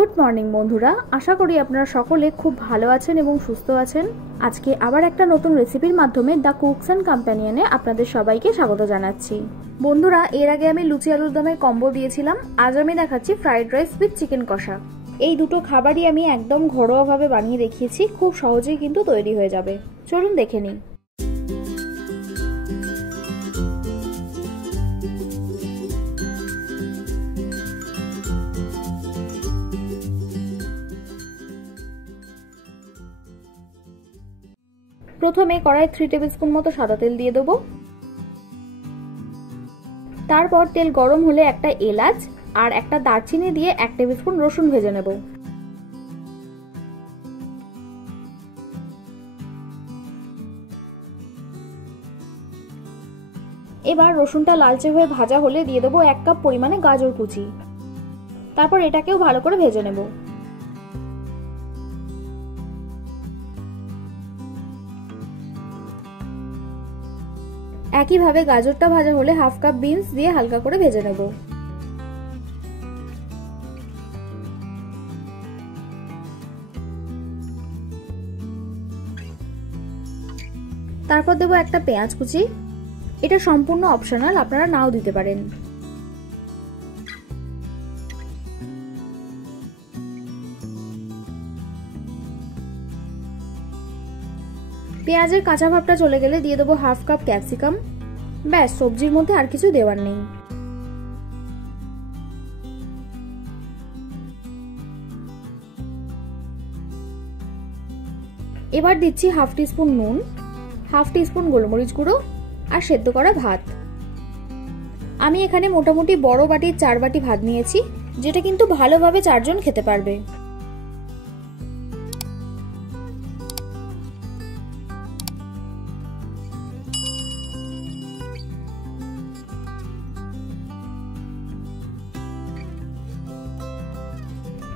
Good morning বন্ধুরা, আশা করি আপনারা সকলে খুব ভালো আছেন এবং সুস্থ আছেন। আজকে আবার একটা নতুন রেসিপির মাধ্যমে দ্য কুকস অ্যান্ড কম্প্যানিয়নে আপনাদের সবাইকে স্বাগত জানাচ্ছি। বন্ধুরা, এর আগে আমি লুচি আলুর দমের কম্বো দিয়েছিলাম। আজ আমি দেখাচ্ছি ফ্রাইড রাইস উইথ চিকেন কষা। এই দুটো খাবারই আমি একদম ঘরোয়াভাবে বানিয়ে দেখিয়েছি, খুব সহজেই কিন্তু তৈরি হয়ে যাবে। চলুন দেখে নিই। প্রথমে কড়াইয়ে 3 টেবিল স্পুন মতো সাদা তেল দিয়ে দেবো। তারপর তেল গরম হলে একটা এলাচ আর একটা দারচিনি দিয়ে 1 টেবিল স্পুন রসুন ভেজে নেব। এবার রসুনটা লালচে হয়ে ভাজা হলে দিয়ে দেবো 1 কাপ পরিমাণে গাজর কুচি। তারপর এটাকেও ভালো করে ভেজে নেব। একইভাবে গাজরটা ভাজা হলে 1/2 কাপ বিনস দিয়ে হালকা করে ভেজে নেব। তারপর দেবো একটা পেঁয়াজ কুচি। এটা সম্পূর্ণ অপশনাল, আপনারা নাও দিতে পারেন। পেঁয়াজের কাঁচা ভাবটা চলে গেলে দিয়ে দেবো 1/2 কাপ ক্যাপসিকাম। ব্যাস, সবজির মধ্যে আর কিছু দেওয়ার নেই। এবার দিচ্ছি 1/2 টিস্পুন নুন, 1/2 টিস্পুন গোলমরিচ গুঁড়ো আর সেদ্ধ করা ভাত। আমি এখানে মোটামুটি বড় বাটির 4 বাটি ভাত নিয়েছি, যেটা কিন্তু ভালোভাবে 4 জন খেতে পারবে।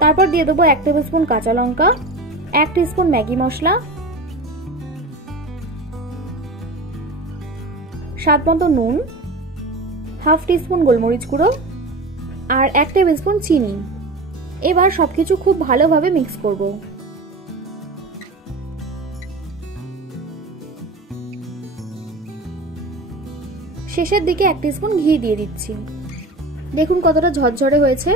তারপর দিয়ে দেবো 1 টেবিল স্পুন কাঁচা লঙ্কা, 1 টিস্পুন ম্যাগি মশলা, স্বাদ মতো নুন, 1/2 টিস্পুন গোলমরিচ গুঁড়ো আর 1 টেবিল স্পুন চিনি। এবার সবকিছু খুব ভালোভাবে মিক্স করব। শেষের দিকে 1 টিস্পুন ঘি দিয়ে দিচ্ছি। দেখুন কতটা ঝরঝরে হয়েছে।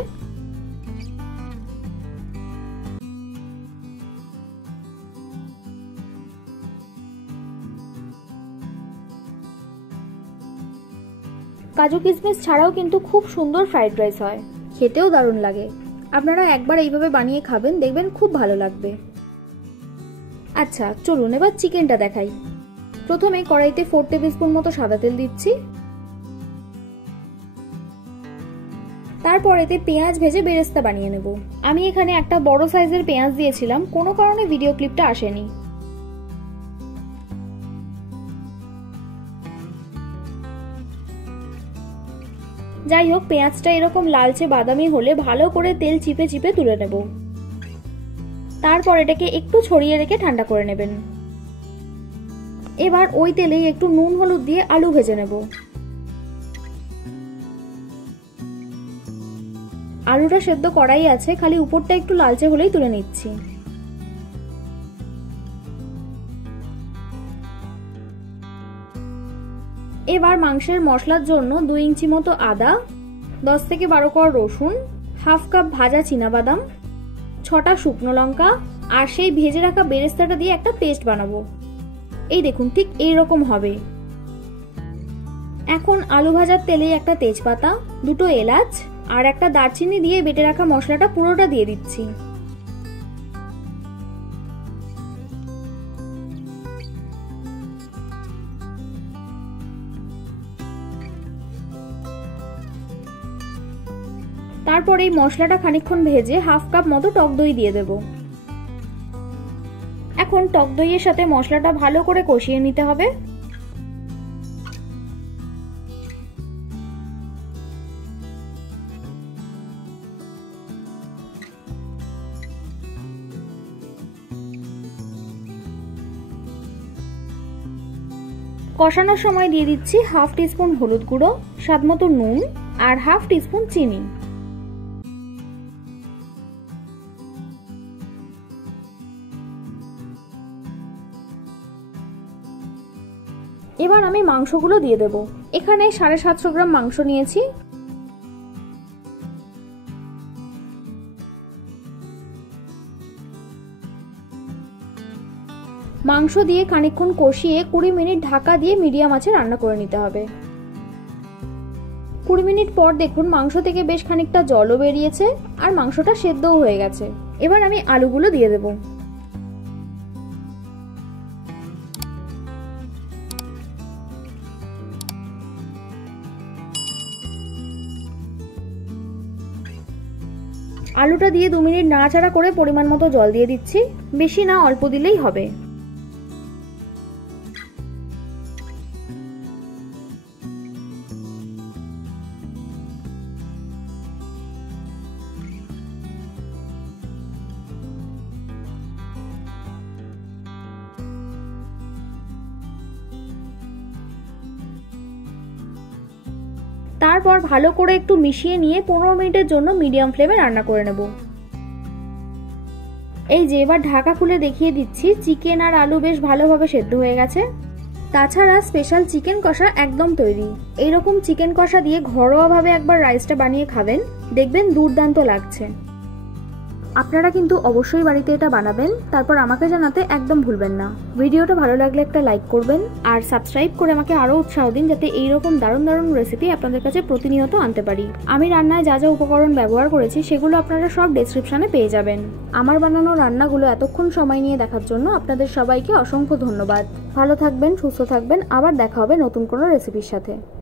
কাজু কিশমিশ ছাড়াও কিন্তু খুব সুন্দর ফ্রাইড রাইস হয়, খেতেও দারুণ লাগে। আপনারা একবার এইভাবে বানিয়ে খাবেন, দেখবেন খুব ভালো লাগবে। আচ্ছা চলুন এবার চিকেনটা দেখাই। প্রথমে কড়াইতে 4 টেবিল স্পুন মতো সাদা তেল দিচ্ছি। তারপর এতে পেঁয়াজ ভেজে বেরেস্তা বানিয়ে নেব। আমি এখানে একটা বড় সাইজের পেঁয়াজ দিয়েছিলাম, কোনো কারণে ভিডিও ক্লিপটা আসেনি। যাই হোক, পেঁয়াজটা এরকম লালচে বাদামি হলে ভালো করে তেল চিপে চিপে তুলে নেব। তারপর এটাকে একটু ছড়িয়ে রেখে ঠান্ডা করে নেবেন। এবার ওই তেলেই একটু নুন হলুদ দিয়ে আলু ভেজে নেব। আলুটা সেদ্ধ করাই আছে, খালি উপরটা একটু লালচে হলেই তুলে নিচ্ছি। এবার মাংসের মশলার জন্য 2 ইঞ্চি মতো আদা, 10 থেকে 12 কোয়া রসুন, 1/2 কাপ ভাজা চীনাবাদাম, 6টা শুকনো লঙ্কা আর সেই ভেজে রাখা বেরেস্তাটা দিয়ে একটা পেস্ট বানাবো। এই দেখুন ঠিক এইরকম হবে। এখন আলু ভাজার তেলে একটা তেজপাতা, 2টো এলাচ আর একটা দারচিনি দিয়ে বেটে রাখা মশলাটা পুরোটা দিয়ে দিচ্ছি। তারপর এই মশলাটা খানিকক্ষণ ভেজে 1/2 কাপ মতো টক দই দিয়ে দেব। এখন টক দইয়ের সাথে মশলাটা ভালো করে কষিয়ে নিতে হবে। কষানোর সময় দিয়ে দিচ্ছি 1/2 টিস্পুন হলুদ গুঁড়ো, স্বাদ মতো নুন আর 1/2 টিস্পুন চিনি। এবার আমি মাংসগুলো দিয়ে দেব। এখানে 750 গ্রাম মাংস নিয়েছি। মাংস দিয়ে খানিকক্ষণ কষিয়ে 20 মিনিট ঢাকা দিয়ে মিডিয়াম আঁচে রান্না করে নিতে হবে। 20 মিনিট পর দেখুন মাংস থেকে বেশ খানিকটা জলও বেরিয়েছে আর মাংসটা সেদ্ধও হয়ে গেছে। এবার আমি আলুগুলো দিয়ে দেব। আলুটা দিয়ে 2 মিনিট নাড়াচাড়া করে পরিমাণ মতো জল দিয়ে দিচ্ছি, বেশি না, অল্প দিলেই হবে। তারপর ভালো করে একটু মিশিয়ে নিয়ে 15 মিনিটের জন্য মিডিয়াম ফ্লেমে রান্না করে নেব। এই যে এবার ঢাকা খুলে দেখিয়ে দিচ্ছি, চিকেন আর আলু বেশ ভালোভাবে সেদ্ধ হয়ে গেছে। তাছাড়া স্পেশাল চিকেন কষা একদম তৈরি। এইরকম চিকেন কষা দিয়ে ঘরোয়াভাবে একবার রাইসটা বানিয়ে খাবেন, দেখবেন দুর্দান্ত লাগছে। আপনারা কিন্তু অবশ্যই বাড়িতে এটা বানাবেন, তারপর আমাকে জানাতে একদম ভুলবেন না। ভিডিওটা ভালো লাগলে একটা লাইক করবেন আর সাবস্ক্রাইব করে আমাকে আরও উৎসাহ দিন, যাতে এইরকম দারুণ দারুণ রেসিপি আপনাদের কাছে প্রতিনিয়ত আনতে পারি। আমি রান্নায় যা যা উপকরণ ব্যবহার করেছি সেগুলো আপনারা সব ডেসক্রিপশনে পেয়ে যাবেন। আমার বানানো রান্নাগুলো এতক্ষণ সময় নিয়ে দেখার জন্য আপনাদের সবাইকে অসংখ্য ধন্যবাদ। ভালো থাকবেন, সুস্থ থাকবেন, আবার দেখা হবে নতুন কোনো রেসিপির সাথে।